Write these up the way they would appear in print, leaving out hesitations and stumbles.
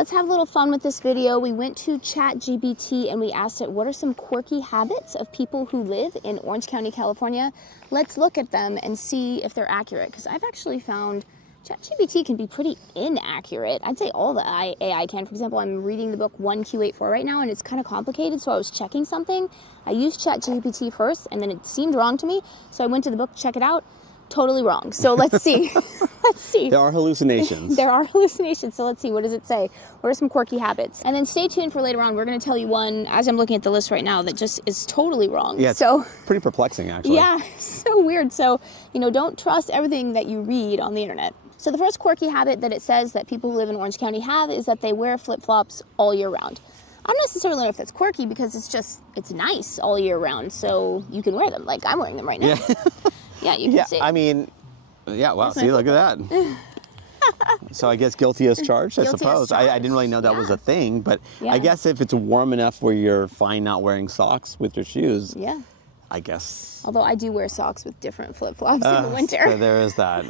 Let's have a little fun with this video. We went to ChatGPT and we asked it, what are some quirky habits of people who live in Orange County, California? Let's look at them and see if they're accurate, because I've actually found ChatGPT can be pretty inaccurate. I'd say all the AI can. For example, I'm reading the book 1Q84 right now, and it's kind of complicated, so I was checking something. I used ChatGPT first, and then it seemed wrong to me, so I went to the book to check it out. Totally wrong. So let's see. Let's see. There are hallucinations. There are hallucinations. So let's see. What does it say? What are some quirky habits? And then stay tuned for later on. We're going to tell you one, as I'm looking at the list right now, that just is totally wrong. Yeah, so pretty perplexing, actually. Yeah, so weird. So, don't trust everything that you read on the internet. So the first quirky habit that it says that people who live in Orange County have is that they wear flip-flops all year round. I don't necessarily know if that's quirky, because it's nice all year round, so you can wear them. Like, I'm wearing them right now. Yeah. Yeah, you can see. I mean, wow, see, look at that. So I guess guilty as charged, I suppose. I didn't really know that was a thing, but I guess if it's warm enough where you're fine not wearing socks with your shoes, I guess. Although I do wear socks with different flip-flops in the winter. So there is that.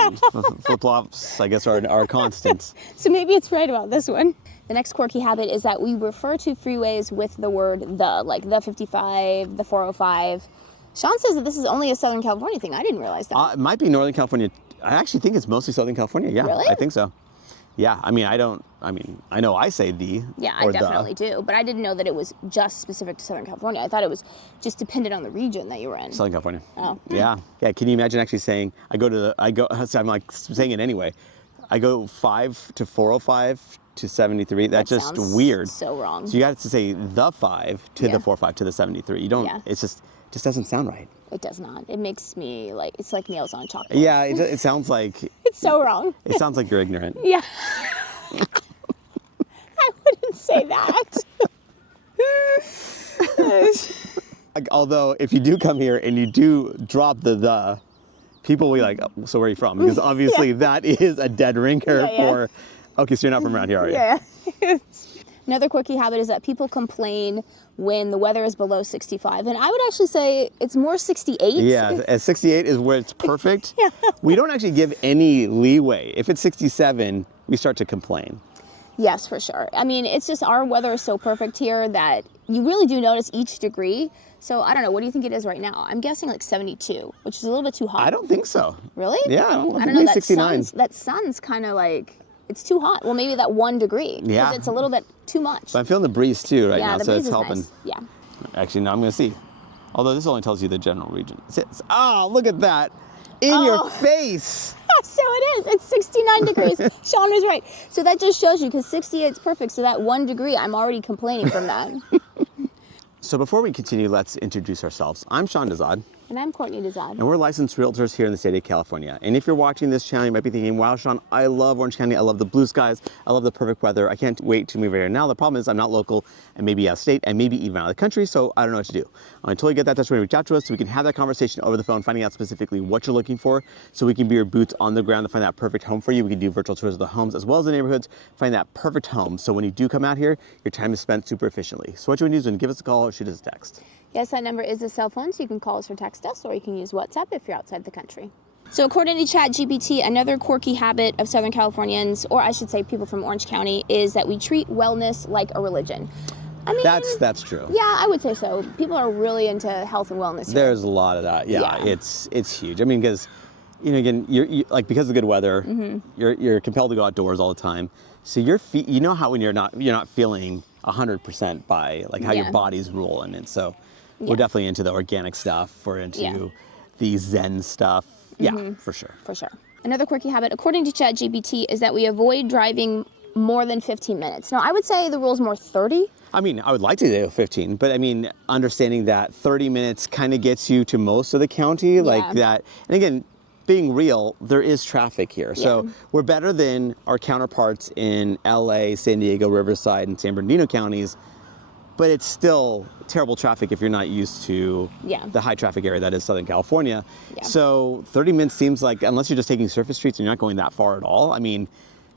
Flip-flops, I guess, are constants. So maybe it's right about this one. The next quirky habit is that we refer to freeways with the word the, like the 55, the 405. Sean says that this is only a Southern California thing. I didn't realize that. It might be Northern California. I actually think it's mostly Southern California. Yeah, really? I think so. Yeah, I know I say the. Yeah, I definitely do, but I didn't know that it was just specific to Southern California. I thought it was just dependent on the region that you were in. Southern California. Oh. Yeah. Can you imagine actually saying, I'm like saying it anyway. I go 5 to 405 to 73. That's just weird. So wrong. So you got to say the 5 to the 45 to the 73. You don't, it's just doesn't sound right. It does not. It makes me it's like nails on chalkboard. Yeah, it sounds like. It's so wrong. It sounds like you're ignorant. Yeah. I wouldn't say that. Although, if you do come here and you do drop the, people will be like, oh, so where are you from? Because obviously that is a dead ringer for, okay, so you're not from around here, are you? Yeah. Another quirky habit is that people complain when the weather is below 65. And I would actually say it's more 68. Yeah, at 68 is where it's perfect. We don't actually give any leeway. If it's 67, we start to complain. Yes, for sure. I mean, it's just our weather is so perfect here that you really do notice each degree. So I don't know. What do you think it is right now? I'm guessing like 72, which is a little bit too hot. I don't think so. Really? Yeah, I don't know. That 69. That sun's kind of like, it's too hot. Well, maybe that 1 degree. Yeah. Because it's a little bit too much. But I'm feeling the breeze too right now, so it's helping. Nice. Yeah. Actually, no, I'm going to see. Although this only tells you the general region. Look at that. In your face. So it is. It's 69 degrees. Sean was right. So that just shows you, because 68 is perfect. So that 1 degree, I'm already complaining from that. So before we continue, let's introduce ourselves. I'm Sean Dezad. And I'm Courtney Dezad. And we're licensed realtors here in the state of California. And if you're watching this channel, you might be thinking, wow, Sean, I love Orange County. I love the blue skies. I love the perfect weather. I can't wait to move here now. The problem is I'm not local, and maybe out of state, and maybe even out of the country, so I don't know what to do. Until you get that, that's when you reach out to us so we can have that conversation over the phone, finding out specifically what you're looking for, so we can be your boots on the ground to find that perfect home for you. We can do virtual tours of the homes as well as the neighborhoods, find that perfect home. So when you do come out here, your time is spent super efficiently. So what you want to do is give us a call or shoot us a text. Yes, that number is a cell phone, so you can call us or text us, or you can use WhatsApp if you're outside the country. So according to ChatGPT, another quirky habit of Southern Californians, or I should say people from Orange County, is that we treat wellness like a religion. I mean, that's true. Yeah, I would say so. People are really into health and wellness here. There's a lot of that. Yeah. It's huge. I mean, because again, you're like, because of good weather, you're compelled to go outdoors all the time. So your feet, how when you're not feeling 100% by like how your body's rolling, and so we're definitely into the organic stuff. We're into the Zen stuff. Yeah, for sure. For sure. Another quirky habit, according to ChatGPT, is that we avoid driving more than 15 minutes. Now, I would say the rule is more 30. I mean, I would like to do 15, but I mean, understanding that 30 minutes kind of gets you to most of the county, like that. And again, being real, there is traffic here. So we're better than our counterparts in LA, San Diego, Riverside, and San Bernardino counties, but it's still terrible traffic if you're not used to the high traffic area that is Southern California. So 30 minutes seems like, unless you're just taking surface streets and you're not going that far at all, I mean,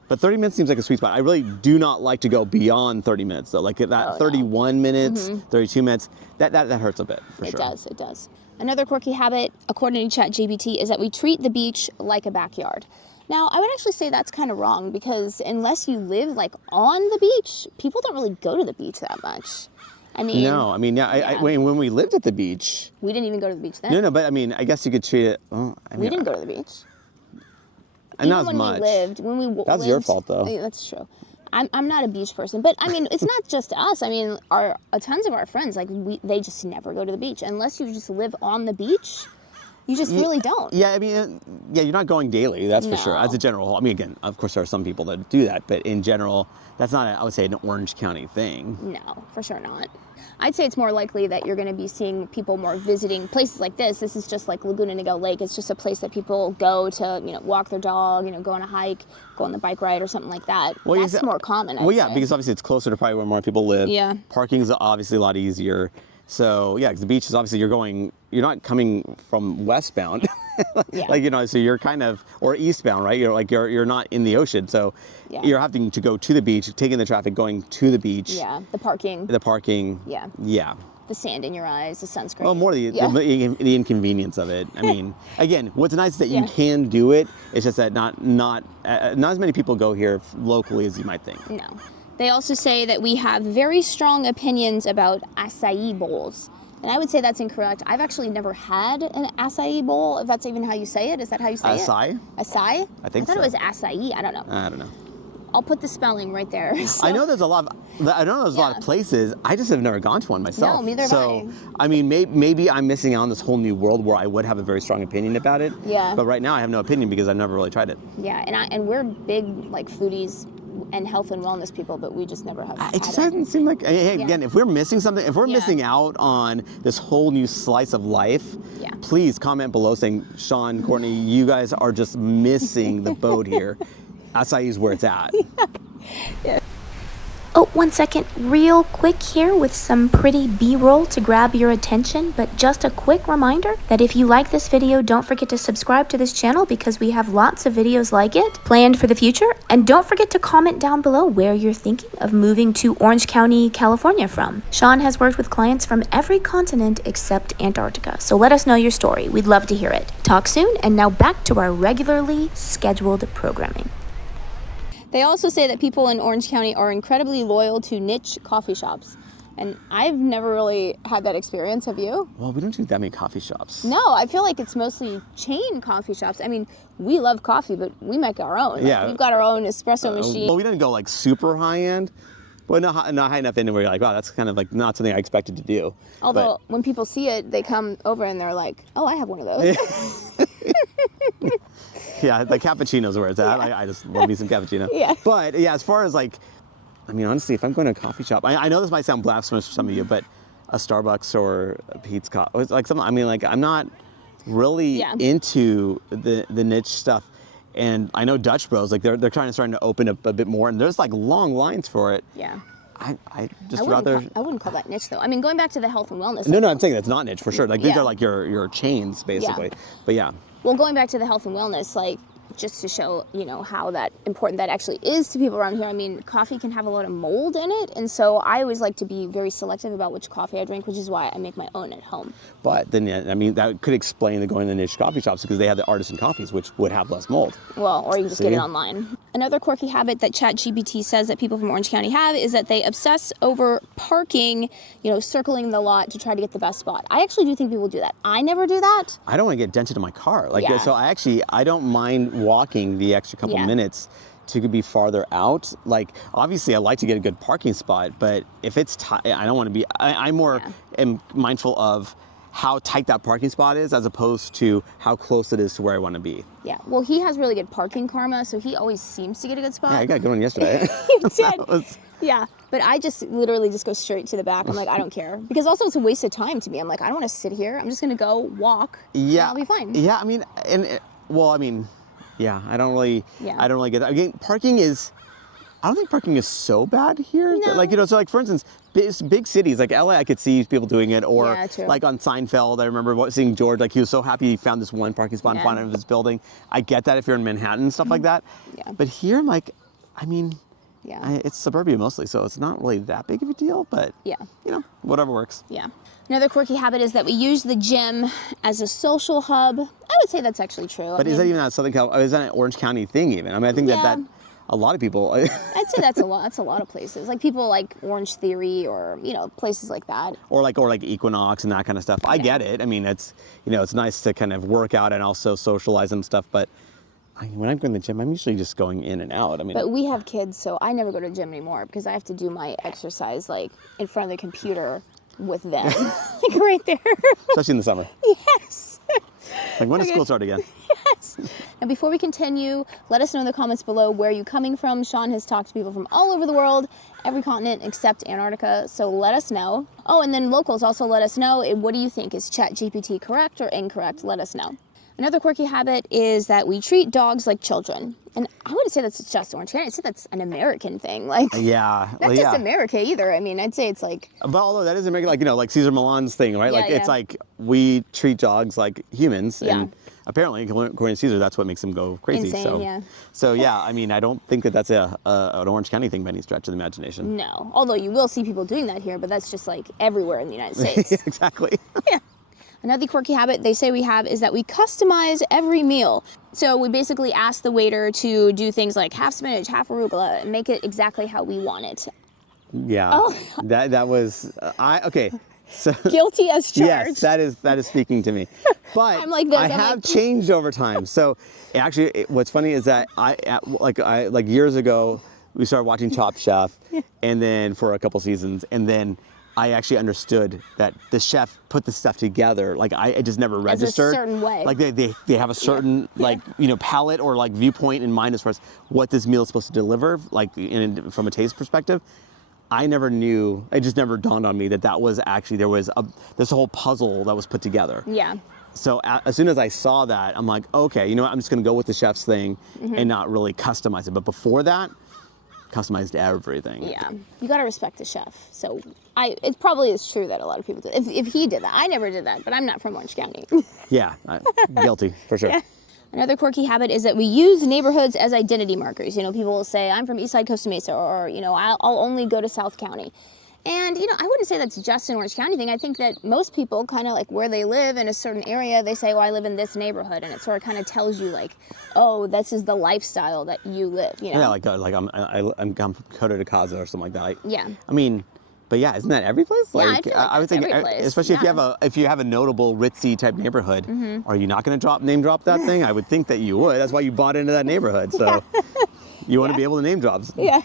but 30 minutes seems like a sweet spot. I really do not like to go beyond 30 minutes though. Like that 31 minutes, 32 minutes, that hurts a bit for sure. It does. Another quirky habit, according to ChatGPT, is that we treat the beach like a backyard. Now, I would actually say that's kind of wrong because unless you live like on the beach, people don't really go to the beach that much. I mean, no, I mean, when we lived at the beach, we didn't even go to the beach then. no, but I mean, I guess you could treat it. Well, I mean, We didn't go to the beach. And Even not as when much. That's your fault, though. That's true. I'm not a beach person, but I mean, it's not just us. I mean, tons of our friends, like they just never go to the beach unless you just live on the beach. You just really don't. Yeah, I mean, you're not going daily, that's for sure. No. As a general, I mean, again, of course, there are some people that do that, but in general, that's not, I would say, an Orange County thing. No, for sure not. I'd say it's more likely that you're going to be seeing people more visiting places like this. This is just like Laguna Niguel Lake. It's just a place that people go to, walk their dog, go on a hike, go on the bike ride or something like that. Well, that's more common, I'd say. Because obviously it's closer to probably where more people live. Yeah. Parking's obviously a lot easier. So, yeah, because the beach is obviously you're not coming from westbound. Yeah. Like, so you're kind of, or eastbound, right? You're not in the ocean. So you're having to go to the beach, taking the traffic, going to the beach. Yeah, the parking. Yeah. Yeah. The sand in your eyes, the sunscreen. Well, more the inconvenience of it. I mean, again, what's nice is that you can do it. It's just that not as many people go here locally as you might think. No. They also say that we have very strong opinions about acai bowls. And I would say that's incorrect. I've actually never had an acai bowl, if that's even how you say it. Is that how you say acai? it? Acai? I think so. I thought it was acai. I don't know. I'll put the spelling right there. So. I know there's a lot of places. I just have never gone to one myself. No, neither have So, I mean, maybe I'm missing out on this whole new world where I would have a very strong opinion about it. Yeah. But right now I have no opinion because I've never really tried it. Yeah, and we're big like foodies and health and wellness people, but we just never have. It just doesn't seem like. Hey, again, if we're missing something, if we're missing out on this whole new slice of life, please comment below saying, Sean, Courtney, you guys are just missing the boat here. Acai is where it's at. Yeah. Oh, 1 second, real quick here with some pretty B-roll to grab your attention, but just a quick reminder that if you like this video, don't forget to subscribe to this channel because we have lots of videos like it planned for the future, and don't forget to comment down below where you're thinking of moving to Orange County, California from. Sean has worked with clients from every continent except Antarctica, so let us know your story. We'd love to hear it. Talk soon, and now back to our regularly scheduled programming. They also say that people in Orange County are incredibly loyal to niche coffee shops. And I've never really had that experience. Have you? Well, we don't do that many coffee shops. No, I feel like it's mostly chain coffee shops. I mean, we love coffee, but we make our own. Yeah. We've got our own espresso machine. Well, we didn't go like super high end, but not high enough end where you're like, wow, that's kind of like not something I expected to do. Although when people see it, they come over and they're like, oh, I have one of those. Yeah, the cappuccino's where it's at. I just love me some cappuccino. Yeah. But yeah, as far as like, I mean, honestly, if I'm going to a coffee shop, I know this might sound blasphemous for some of you, but a Starbucks or a Pete's Coffee, like something. I mean, like I'm not really into the niche stuff. And I know Dutch Bros, like they're kind of starting to open up a bit more, and there's like long lines for it. Yeah. I just rather. I wouldn't call that niche though. I mean, going back to the health and wellness. No, I'm saying that's not niche for sure. Like these are like your chains basically. Yeah. But yeah. Well, going back to the health and wellness, like just to show, how that important that actually is to people around here. I mean, coffee can have a lot of mold in it. And so I always like to be very selective about which coffee I drink, which is why I make my own at home. But then, I mean, that could explain the going to niche coffee shops because they have the artisan coffees, which would have less mold. Well, or you can just get it online. Another quirky habit that ChatGPT says that people from Orange County have is that they obsess over parking, circling the lot to try to get the best spot. I actually do think people do that. I never do that. I don't want to get dented in my car. So I don't mind walking the extra couple minutes to be farther out. Like, obviously I like to get a good parking spot, but if it's tight, I don't want to be, I'm more am mindful of how tight that parking spot is as opposed to how close it is to where I want to be. Yeah, well, he has really good parking karma, so he always seems to get a good spot. Yeah, I got a good one yesterday. You did. Yeah, but I just literally just go straight to the back. I'm like, I don't care. Because also it's a waste of time to me. I'm like, I don't want to sit here. I'm just going to go walk. Yeah. And I'll be fine. Yeah, I mean, I don't really get that. Again, I don't think parking is so bad here. No. Like, so like for instance, big cities like LA, I could see people doing it, or like on Seinfeld, I remember seeing George, like he was so happy he found this one parking spot in front of his building. I get that if you're in Manhattan and stuff like that. Yeah. But here, I'm like, I mean, Yeah. It's suburbia mostly, so it's not really that big of a deal, but yeah. you know, whatever works. Yeah. Another quirky habit is that we use the gym as a social hub. I would say that's actually true. But is that even a Southern California? Is that an Orange County thing even? I mean, I think that a lot of people. I'd say that's a lot. That's a lot of places. Like people like Orange Theory, or places like that. Or like Equinox and that kind of stuff. I get it. I mean, it's it's nice to kind of work out and also socialize and stuff. But when I'm going to the gym, I'm usually just going in and out. I mean, but we have kids, so I never go to the gym anymore because I have to do my exercise like in front of the computer with them, like right there. Especially in the summer. Yes. Like when does school start again? Yes. Now before we continue, let us know in the comments below where you're coming from. Sean has talked to people from all over the world, every continent except Antarctica, so let us know. Oh, and then locals also let us know, what do you think? Is ChatGPT correct or incorrect? Let us know. Another quirky habit is that we treat dogs like children. And I wouldn't say that's just Orange County. I'd say that's an American thing. Like, yeah, not just America either. I mean, I'd say it's like. But although that is American, like Cesar Millan's thing, right? Yeah, like it's like we treat dogs like humans, and apparently, according to Cesar, that's what makes them go crazy. Insane, So yeah, I mean, I don't think that that's an Orange County thing by any stretch of the imagination. No, although you will see people doing that here, but that's just like everywhere in the United States. Exactly. Yeah. Another quirky habit they say we have is that we customize every meal. So we basically ask the waiter to do things like half spinach, half arugula, and make it exactly how we want it. Yeah. Oh. That was okay. So guilty as charged. Yes, that is speaking to me. But I'm like this, I have changed over time. So actually, what's funny is that I years ago we started watching Top Chef, and then for a couple seasons, and then I actually understood that the chef put the stuff together. Like I just never registered. As a certain way. Like they have a certain palate or like viewpoint in mind as far as what this meal is supposed to deliver, like from a taste perspective. I never knew. It just never dawned on me that was actually there was this whole puzzle that was put together. Yeah. So as soon as I saw that, I'm like, okay, you know what? I'm just gonna go with the chef's thing and not really customize it. But before that, customized everything. Yeah, you gotta respect the chef. So it probably is true that a lot of people do. If he did that, I never did that, but I'm not from Orange County. Yeah, guilty for sure. Yeah. Another quirky habit is that we use neighborhoods as identity markers. People will say, I'm from Eastside Costa Mesa, or I'll only go to South County. And, I wouldn't say that's just an Orange County thing. I think that most people kind of like where they live in a certain area, they say, I live in this neighborhood. And it sort of kind of tells you like, oh, this is the lifestyle that you live, Yeah, like I'm from Coto de Caza or something like that. Yeah. I mean, but yeah, isn't that every place? Yeah, I feel like I would think, every place. especially if you have a notable ritzy type neighborhood, are you not going to name drop that thing? I would think that you would. That's why you bought into that neighborhood. So. You want to be able to name drop. Yeah.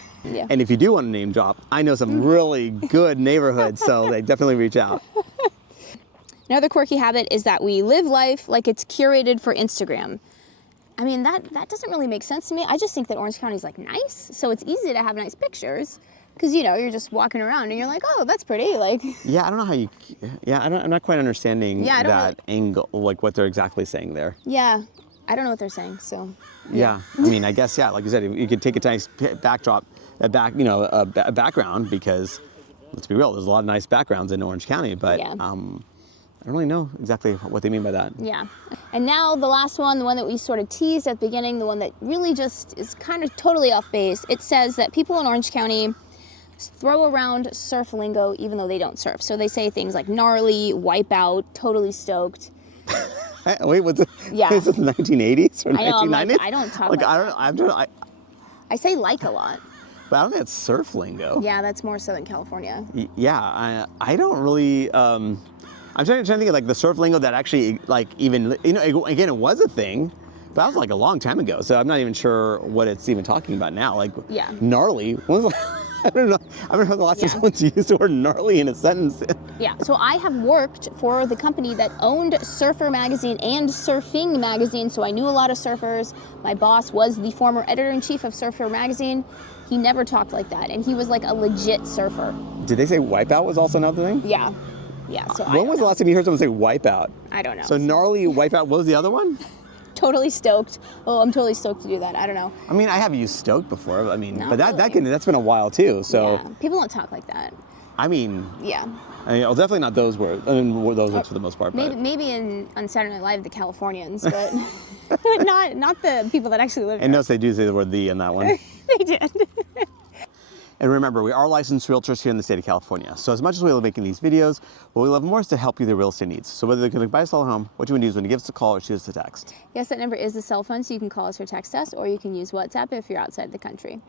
And if you do want to name drop, I know some really good neighborhoods, so they definitely reach out. Another quirky habit is that we live life like it's curated for Instagram. I mean, that doesn't really make sense to me. I just think that Orange County is like nice, so it's easy to have nice pictures. Because, you're just walking around and you're like, oh, that's pretty. Like. Yeah, I don't know how you. Yeah, I'm not quite understanding that angle, like what they're exactly saying there. Yeah. I don't know what they're saying, so. Yeah, I mean, I guess, like you said, you could take a nice backdrop, a background, because let's be real, there's a lot of nice backgrounds in Orange County, but I don't really know exactly what they mean by that. Yeah. And now the last one, the one that we sort of teased at the beginning, the one that really just is kind of totally off base. It says that people in Orange County throw around surf lingo even though they don't surf. So they say things like gnarly, wipeout, totally stoked. Wait, what's it? Yeah. Is this the 1980s or 1990s? Like, I don't talk like that. I say like a lot. But I don't think that's surf lingo. Yeah, that's more Southern California. Yeah, I don't really. I'm trying to think of like the surf lingo that actually like even again it was a thing, but that was like a long time ago. So I'm not even sure what it's even talking about now. Like gnarly. When was I don't know the last time someone's used the word gnarly in a sentence. Yeah, so I have worked for the company that owned Surfer Magazine and Surfing Magazine, so I knew a lot of surfers. My boss was the former editor-in-chief of Surfer Magazine. He never talked like that, and he was like a legit surfer. Did they say wipeout was also another thing? Yeah. Yeah, so when was the last time you heard someone say wipeout? I don't know. So gnarly, wipeout, what was the other one? Totally stoked. Oh, I'm totally stoked to do that. I don't know. I mean, I have used stoked before. I mean, Not but that's been a while too. So people don't talk like that. I mean, yeah. Well, definitely not those words. I mean, those words for the most part. Maybe on Saturday Night Live, the Californians, but not the people that actually live. And notice they do say the word "the" in that one. They did. And remember, we are licensed realtors here in the state of California. So as much as we love making these videos, what we love more is to help you with your real estate needs. So whether you're going to buy or sell a home, what you want to do is when you give us a call or shoot us a text. Yes, that number is the cell phone, so you can call us or text us, or you can use WhatsApp if you're outside the country.